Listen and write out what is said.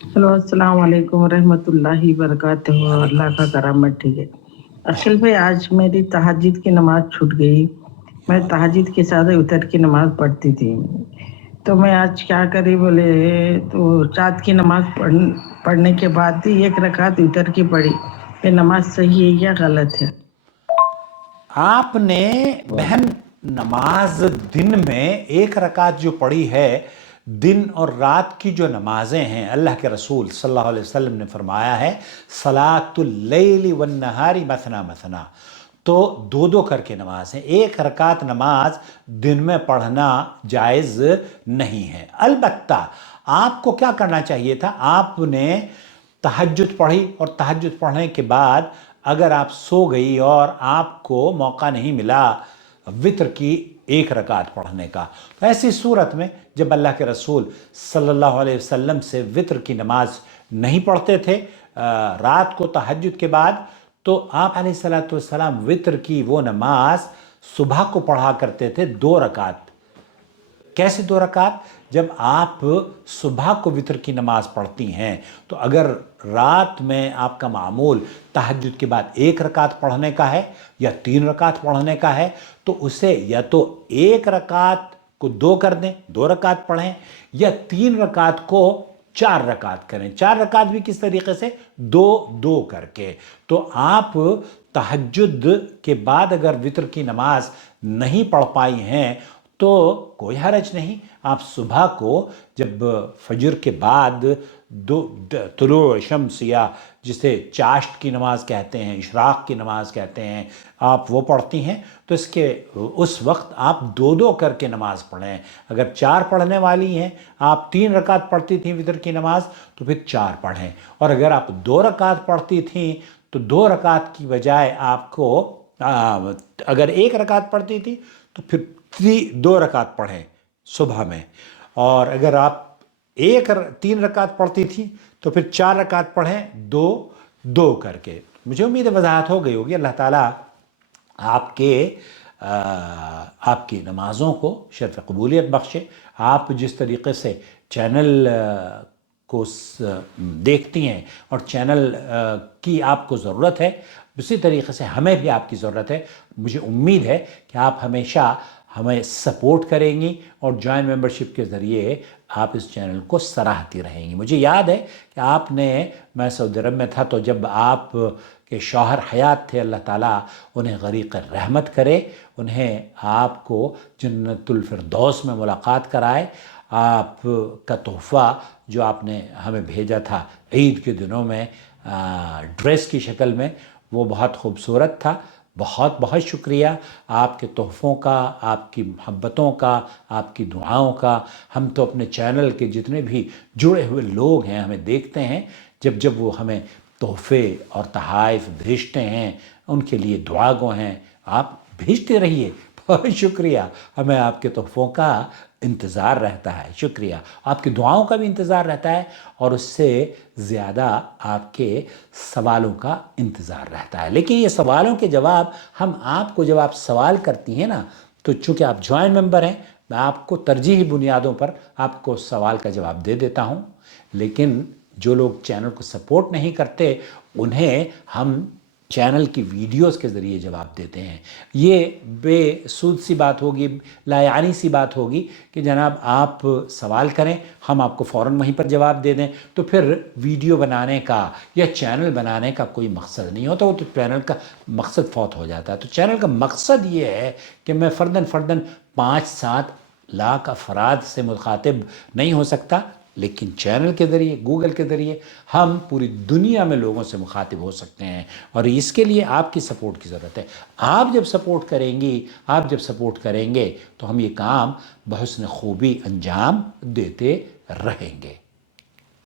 Hello अस्सलाम वालेकुम रहमतुल्लाहि वबरकातुहू। अल्लाह का करम ठीक है। असल में आज मेरी तहज्जुद की नमाज छूट गई। मैं तहज्जुद के साथ उतर की नमाज पढ़ती थी, तो मैं आज क्या करी बोले तो रात की नमाज पढ़ने के बाद ही एक रकात उतर की पढ़ी। ये नमाज सही है या गलत है? आपने बहन नमाज दिन में एक रकात जो पढ़ी है, दिन और रात की जो नमाजें हैं, अल्लाह के रसूल सल्लल्लाहु अलैहि वसल्लम ने फरमाया है सलातुल लैली वन नहारी मसना मसना, तो दो दो करके नमाज है। एक रकात नमाज दिन में पढ़ना जायज़ नहीं है। अलबत्ता आपको क्या करना चाहिए था, आपने तहज्जुद पढ़ी और तहज्जुद पढ़ने के बाद अगर आप सो गई और आपको मौका नहीं मिला वितर की एक रकात पढ़ने का, तो ऐसी सूरत में जब अल्लाह के रसूल सल्लल्लाहु अलैहि वसल्लम से वितर की नमाज नहीं पढ़ते थे रात को तहज्जुद के बाद, तो आप अलैहिस्सलातु वस्सलाम वितर की वो नमाज सुबह को पढ़ा करते थे 2 रकात। कैसे 2 रकात? जब आप सुबह को वितर की नमाज पढ़ती हैं, तो अगर रात में आपका मामूल तहज्जुद के बाद 1 रकात पढ़ने का है या 3 रकात पढ़ने का है, तो उसे या तो 1 रकात को 2 कर दें, 2 रकात पढ़ें, या 3 रकात को 4 रकात करें। 4 रकात भी किस तरीके से? 2 2 करके। तो आप तहज्जुद के बाद अगर वितर की नमाज नहीं पढ़ पाई हैं तो कोई हरज नहीं। आप सुबह को जब फजर के बाद तुलू शम्स या जिसे चाश्त की नमाज कहते हैं, इशराक की नमाज कहते हैं, आप वो पढ़ती हैं, तो इसके उस वक्त आप 2 2 करके नमाज पढ़ें। अगर 4 पढ़ने वाली हैं, आप 3 रकात पढ़ती थीं वितर की नमाज, तो फिर 4 पढ़ें। और अगर आप 2 रकात पढ़ती थीं तो 2 रकात की बजाय आपको अगर 1 रकात पढ़ती थी तो फिर 2 रकात पढ़ें सुबह में। और अगर आप 3 रकात पढ़ती थी तो फिर 4 रकात पढ़ें 2 2 करके। मुझे उम्मीद है वजाहत हो गई होगी। अल्लाह ताला आपकी नमाज़ों को शर्फ़ कबूलियत बख्शे। आप जिस तरीक़े से चैनल को देखती हैं और चैनल की आपको ज़रूरत है, उसी तरीक़े से हमें भी आपकी ज़रूरत है। मुझे उम्मीद है कि आप हमेशा हमें सपोर्ट करेंगी और जॉइन मेंबरशिप के ज़रिए आप इस चैनल को सराहती रहेंगी। मुझे याद है कि मैं सऊदी अरब में था, तो जब आप के शौहर हयात थे, अल्लाह ताला उन्हें गरीक़ रहमत करे, उन्हें आपको जन्नतुल फिरदौस में मुलाकात कराए। आपका तोहफ़ा जो आपने हमें भेजा था ईद के दिनों में ड्रेस की शक्ल में, वो बहुत खूबसूरत था। बहुत बहुत शुक्रिया आपके तोहफ़ों का, आपकी मोहब्बतों का, आपकी दुआओं का। हम तो अपने चैनल के जितने भी जुड़े हुए लोग हैं, हमें देखते हैं, जब जब वो हमें तोहफ़े और तोहफ़े भेजते हैं, उनके लिए दुआ गो हैं। आप भेजते रहिए, बहुत शुक्रिया। हमें आपके तोहफ़ों का इंतज़ार रहता है, शुक्रिया। आपकी दुआओं का भी इंतज़ार रहता है, और उससे ज़्यादा आपके सवालों का इंतज़ार रहता है। लेकिन ये सवालों के जवाब हम आपको, जब आप सवाल करती हैं ना, तो चूँकि आप जॉइन मेंबर हैं, मैं आपको तरजीही बुनियादों पर आपको सवाल का जवाब दे देता हूँ। लेकिन जो लोग चैनल को सपोर्ट नहीं करते, उन्हें हम चैनल की वीडियोस के ज़रिए जवाब देते हैं। ये बेसूद सी बात होगी, लायानी सी बात होगी कि जनाब आप सवाल करें, हम आपको फ़ौरन वहीं पर जवाब दे दें, तो फिर वीडियो बनाने का या चैनल बनाने का कोई मकसद नहीं होता। वो तो चैनल का मकसद फौत हो जाता है। तो चैनल का मकसद ये है कि मैं फ़र्दन 5-7 लाख अफराद से मुखातिब नहीं हो सकता, लेकिन चैनल के ज़रिए, गूगल के ज़रिए हम पूरी दुनिया में लोगों से मुखातिब हो सकते हैं। और इसके लिए आपकी सपोर्ट की ज़रूरत है। आप जब सपोर्ट करेंगी, आप जब सपोर्ट करेंगे, तो हम ये काम बहुत खूबी अंजाम देते रहेंगे।